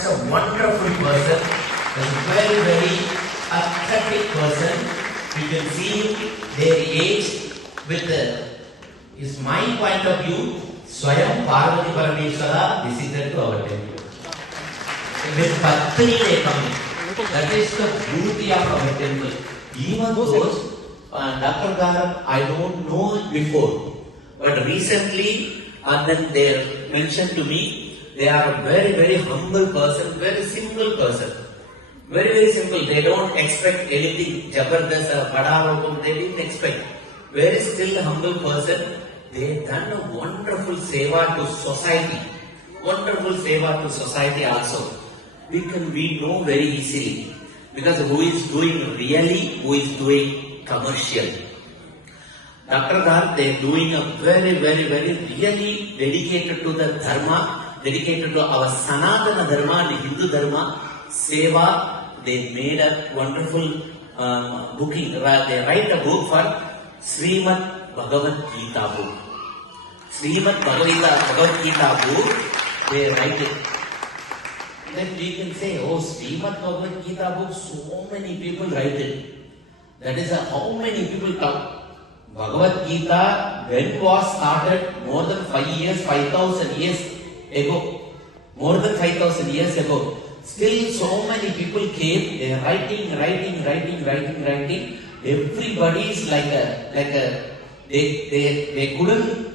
such a wonderful person, a very, very athletic person. You can see their age with his mind point of view. Swayam Parvati Parameshwara visited to our temple. With Patni they come. That is the beauty of our temple. Even those, Dr. Garam, I don't know before, but recently, and then they mentioned to me, they are a very, very humble person, very simple person. Very, very simple. They don't expect anything. Jabardast or Bada, they didn't expect. Very still humble person. They done a wonderful seva to society. Wonderful seva to society also. We know very easily. Because who is doing really, who is doing commercial. Dr. Dhar, they are doing a very, very, very really dedicated to the dharma, dedicated to our Sanatana dharma, the Hindu dharma, seva. They made a wonderful booking. They write a book for Srimad Bhagavad Gita book. Srimad Bhagavad Gita book, they write it. Then we can say, oh, Srimad Bhagavad Gita book, so many people write it. That is how many people come. Bhagavad Gita, when was started? More than 5 years, 5,000 years ago. More than 5,000 years ago. Still so many people came, they are writing. Everybody is they couldn't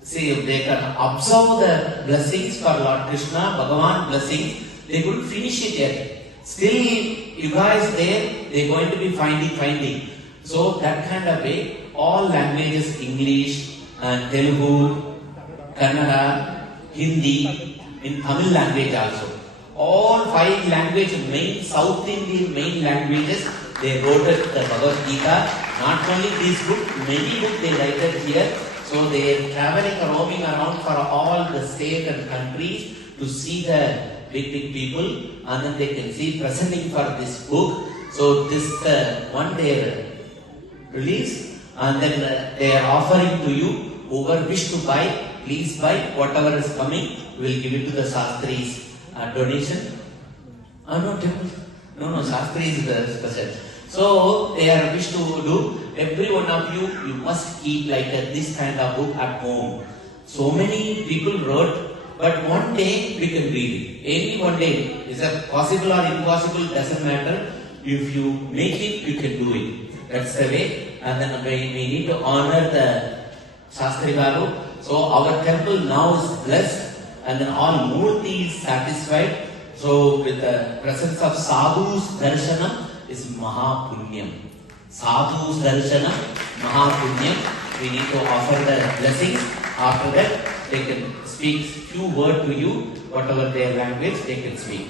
say, they can observe the blessings for Lord Krishna, Bhagavan blessings, they couldn't finish it yet. Still, you guys there, they are going to be finding. So that kind of way, all languages, English, Telugu, Kannada, Hindi, in Tamil language also. All 5 languages, main South Indian main languages, they wrote the Bhagavad Gita. Not only this book, many books they write it here. So they are traveling, roaming around for all the states and countries to see the big people, and then they can see presenting for this book. So this one day release, and then they are offering to you, whoever wish to buy, please buy. Whatever is coming, we will give it to the Shastris. Donation? No, temple. No, Shastri is the special. So, they are wish to do, every one of you, you must keep like this kind of book at home. So many people wrote, but one day we can read it. Any one day, is it possible or impossible, doesn't matter. If you make it, you can do it. That's the way. And then we need to honor the Shastri Garu. So, our temple now is blessed. And then all murti is satisfied. So with the presence of sadhus darshanam is mahapunyam. Sadhus darshanam, mahapunyam. We need to offer the blessings. After that, they can speak few words to you, whatever their language they can speak.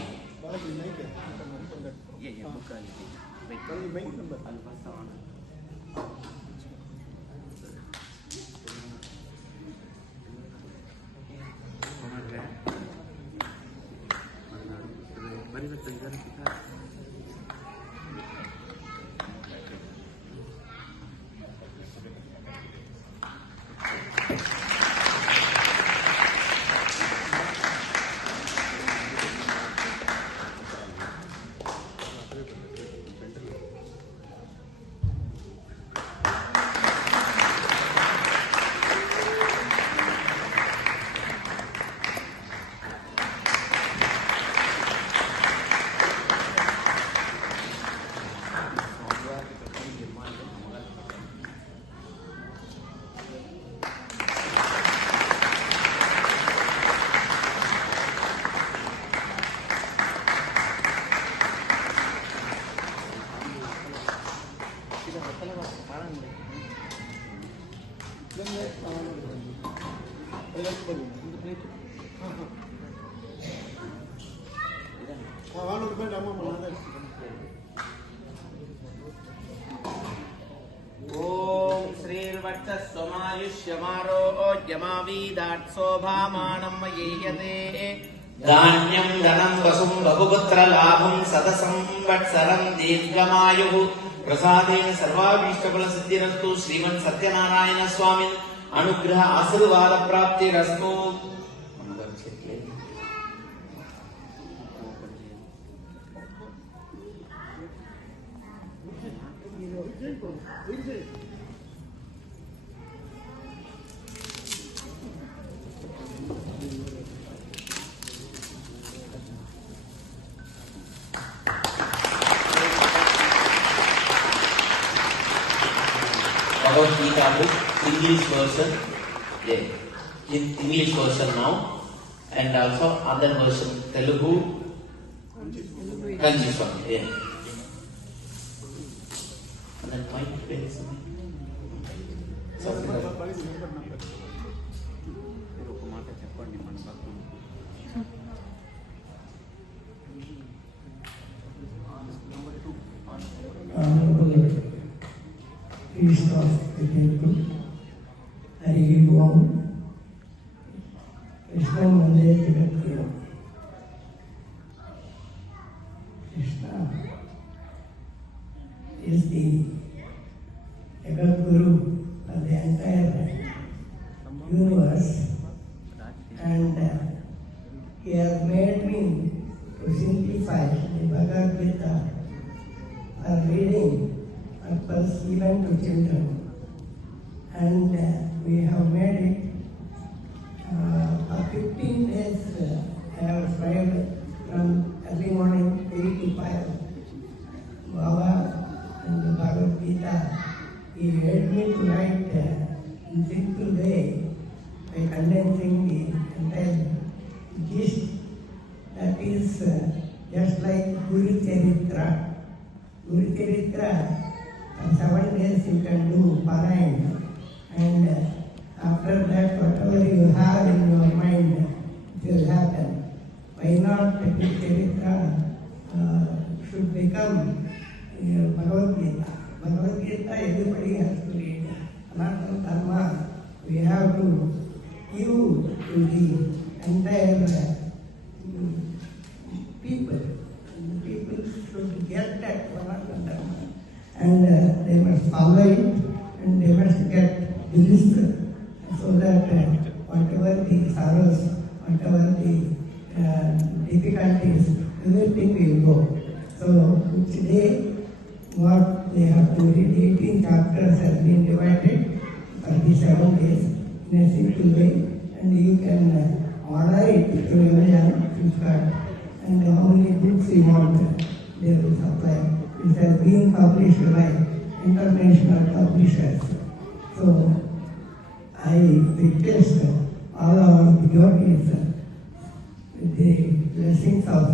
Om Sri Vatta Somayushyamaro Yamavidat Sobhamanam Yeyate Dhanyam Dhanam Vasum Bahuputra Labham Sadasam Vatsaram Dirgamayu Prasadena Sarvabhishtakula Siddhirastu Sriman Satyanarayana Swamin Anugraha Asirvada Prapti Rastu Bhagavad Gita book, English version, yeah, in English version now, and also other version, Telugu, Kanji Swami, yeah. And then point is something like East of the temple, Hari Om, Krishna Mande Jagadguru. Krishna is the Jagadguru of the entire universe, and he has made me to simplify the Bhagavad Gita for reading purpose even to children, and we have made it for 15 days. I have tried from early morning 8 to 5. Baba and the Bhagavad Gita, he helped me to write in simple way by condensing the entire gist. That is just like Guru Charitra. Guru Charitra, 7 days you can do Parayan, and after that whatever you have in your mind it will happen. Why not Guru Charitra should become Bhagavad Gita? Bhagavad Gita everybody has to read. Anatma Dharma we have to give to the entire people. The people should get that Anatma Dharma. And they must follow it, and they must get released, so that whatever the sorrows, whatever the difficulties, everything will go. So today, what they have to read, 18 chapters have been divided for the 7 days in a simple way, and you can order it through Amazon, Flipkart, and how many books you want, they will supply. It has been published by international publishers. So I request all our devotees with the blessings of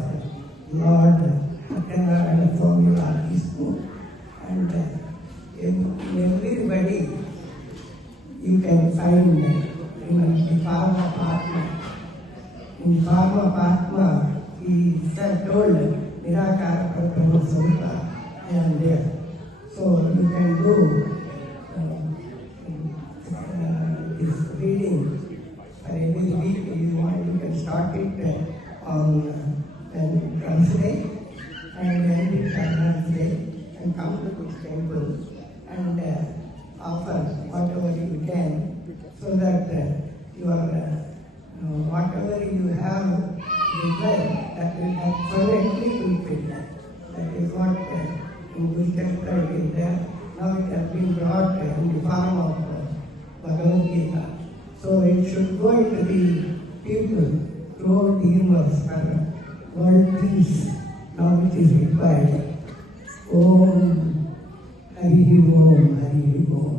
Lord Satyarayana Swami Lord Vishnu, and everybody you can find in the form of Atma. In the form of Atma, he told Nirakara Pratama Sarupa. And there. So you can do this reading for every week you want. You can start it on Thursday and end it on Thursday and come to this temple and offer whatever you can, so that your whatever you have desire, that will absolutely fulfill. That is what we can try is there. Now it has been brought in the form of Bhagavad Gita. So it should go into the people throughout the universe for world peace, now it is required. Om Hari Om Hari Om.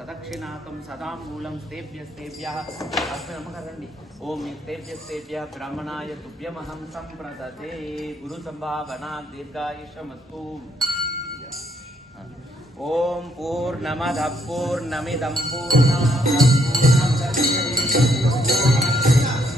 सदक्षिणाकं सदा मूलं तेभ्यस्तेभ्यः अस्मि ओम तेभ्यस्तेभ्यः ब्राह्मणाय तुभ्यमहं सम्प्रदते गुरुसंभावना दीर्घायुष्यमस्तु। ओम पूर्णमदः पूर्णमिदं पूर्णात्